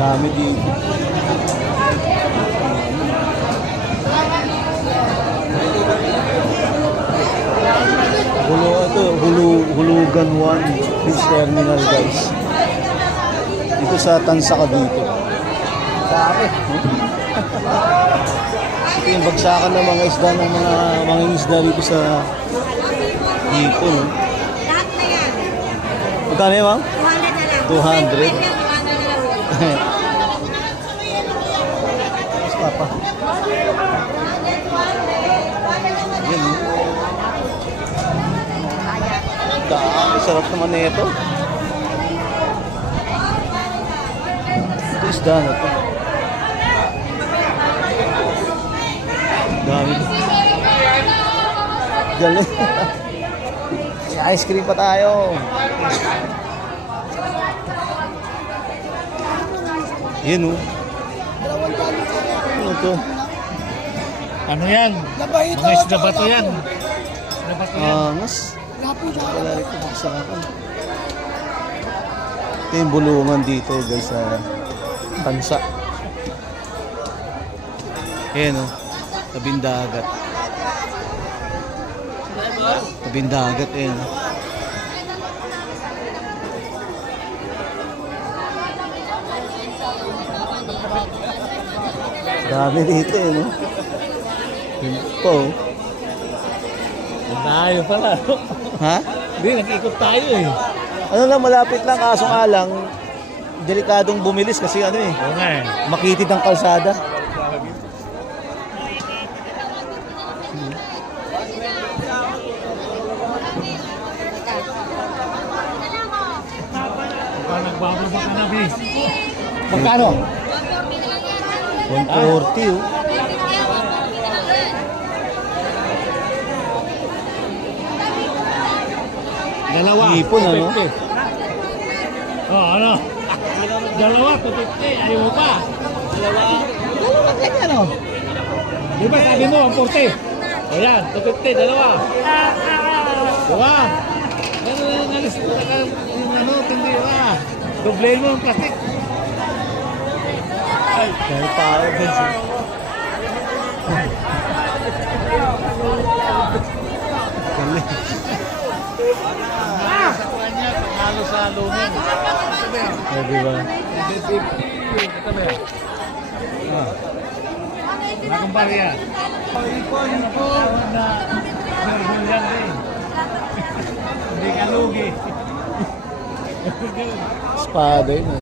Dami dito. Hulugan 1 Fish Terminal, guys. Dito sa Tansa, Cavite. Dami. Ito yung bagsakan ng mga isda ng mga isda dito sa dito, no? Lahat na yan. Magkano yan, ma'am? 200 na lang. 200. Basta pa. Yan, no? Dami, sarap naman na ito. Ito isda na ito. Dami. Galing. Ice cream pa tayo. Yan, oh. Ano to? Ano yan? Mga isda ba to yan? Isda ba to yan? Mas wala rin kumaksakan. Ito yung bulungan dito, guys, sa Tansa. Ayan, oh. Tabing dagat. Tabing dagat, ayan, oh. Dami dito, eh, no? Yun po. Tayo pala. Ha? Hindi, nag-ikot tayo eh. Ano lang, malapit lang, kaso nga lang, delikadong bumilis kasi ano eh, Oo nga eh. makitid ang kalsada. Baka nagbababa ka na, bis. Magkano? 140, oh. Dalawa. Ipon, ano? 250. Oh, ano? Dalawa, 250. Ayaw mo pa. Dalawa ganyan, oh. Di ba sabi mo, 140? O yan, 250, dalawa. Dalawa. Ano yung alis mo na ano, hindi ba? Doble mo ang plastic. Ay, Dahil tao, guys, eh. Galing. Sa kanya, panalo sa lumin. Oh, diba? Bagong barya. Ipon na yan eh. Hindi ka lugi. Espada yun, eh.